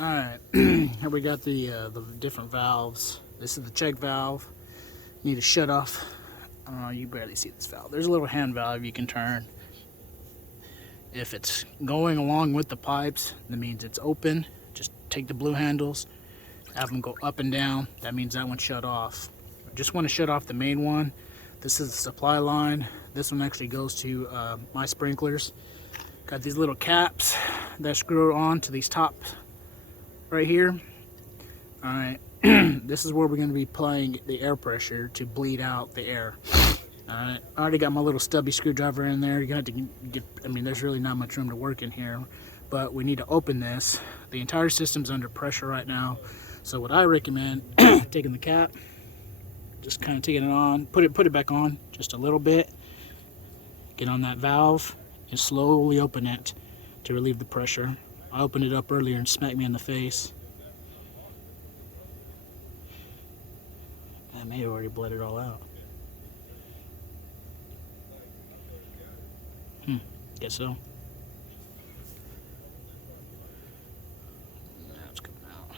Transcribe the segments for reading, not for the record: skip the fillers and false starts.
Alright, here we got the different valves. This is the check valve. Need to shut off. You barely see this valve. There's a little hand valve you can turn. If it's going along with the pipes, that means it's open. Just take the blue handles, have them go up and down. That means that one's shut off. Just want to shut off the main one. This is the supply line. This one actually goes to my sprinklers. Got these little caps that screw on to these tops right here. Alright, this is where we're going to be applying the air pressure to bleed out the air. Alright, I already got my little stubby screwdriver in there. You're going to have to get, there's really not much room to work in here, but we need to open this. The entire system's under pressure right now. So what I recommend, taking the cap, just kind of taking it on, put it back on just a little bit, get on that valve, and slowly open it to relieve the pressure. I opened it up earlier and smacked me in the face. I may have already bled it all out. Guess so. Now it's coming out.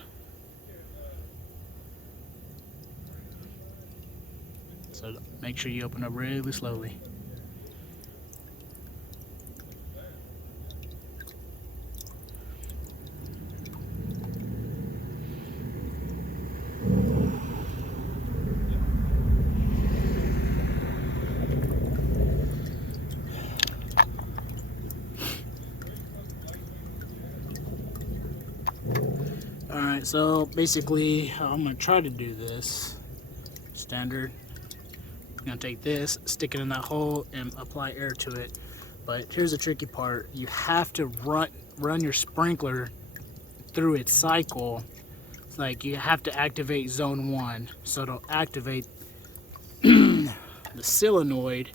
So make sure you open up really slowly. Alright, so basically how I'm going to try to do this standard. I'm going to take this, stick it in that hole, and apply air to it. But here's the tricky part. You have to run your sprinkler through its cycle. It's like you have to activate zone 1. So it'll activate the solenoid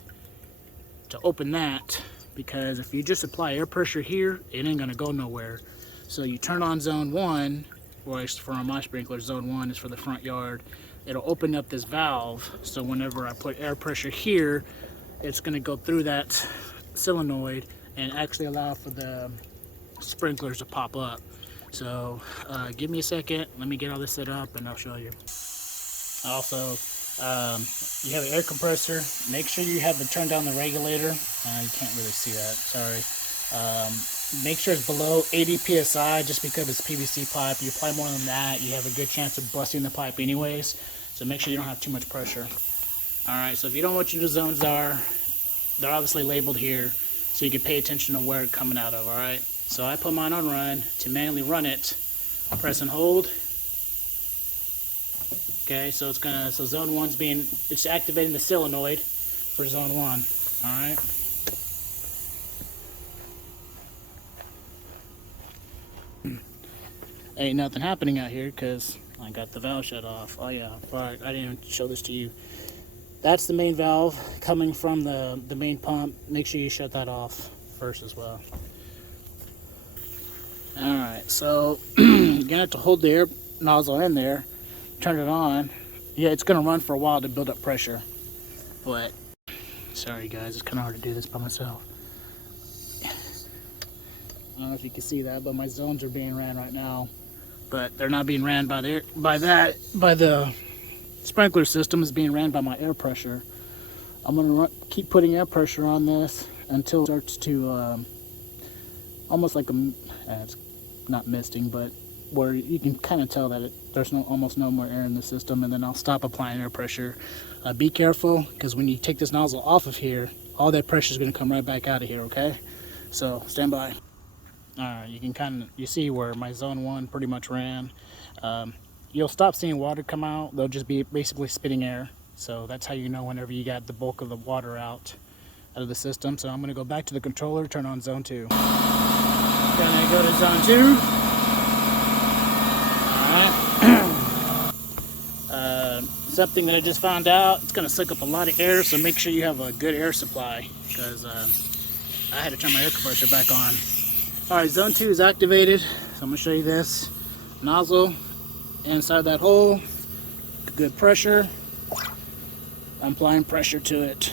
to open that. Because if you just apply air pressure here, it ain't going to go nowhere. So you turn on zone 1. For my sprinkler, zone 1 is for the front yard. It'll open up this valve, so whenever I put air pressure here, it's going to go through that solenoid and actually allow for the sprinklers to pop up. So give me a second, let me get all this set up and I'll show you. Also, you have an air compressor. Make sure you have turn down the regulator. You can't really see that, sorry. Make sure it's below 80 psi just because it's PVC pipe. You apply more than that, you have a good chance of busting the pipe anyways. So make sure you don't have too much pressure. Alright, so if you don't know what your zones are, they're obviously labeled here so you can pay attention to where it's coming out of, alright? So I put mine on run. To manually run it, press and hold. Okay, so so zone 1's it's activating the solenoid for zone 1, alright? Ain't nothing happening out here because I got the valve shut off. Oh yeah, right, I didn't even show this to you. That's the main valve coming from the main pump. Make sure you shut that off first as well. Alright, so you're gonna have to hold the air nozzle in there, turn it on. Yeah, it's gonna run for a while to build up pressure, but sorry guys, it's kind of hard to do this by myself. I don't know if you can see that, but my zones are being ran right now. But they're not being ran by the sprinkler system. Is being ran by my air pressure. I'm gonna keep putting air pressure on this until it starts to almost like it's not misting, but where you can kind of tell that there's almost no more air in the system, and then I'll stop applying air pressure. Be careful, because when you take this nozzle off of here, all that pressure is going to come right back out of here. Okay, so stand by. Alright, you can you see where my zone 1 pretty much ran. You'll stop seeing water come out. They'll just be basically spitting air. So that's how you know whenever you got the bulk of the water out of the system. So I'm going to go back to the controller, turn on zone 2. Gonna go to zone 2. Alright. Something that I just found out, it's going to suck up a lot of air, so make sure you have a good air supply, because I had to turn my air compressor back on. Alright, zone 2 is activated, so I'm going to show you this. Nozzle inside that hole, good pressure. I'm applying pressure to it.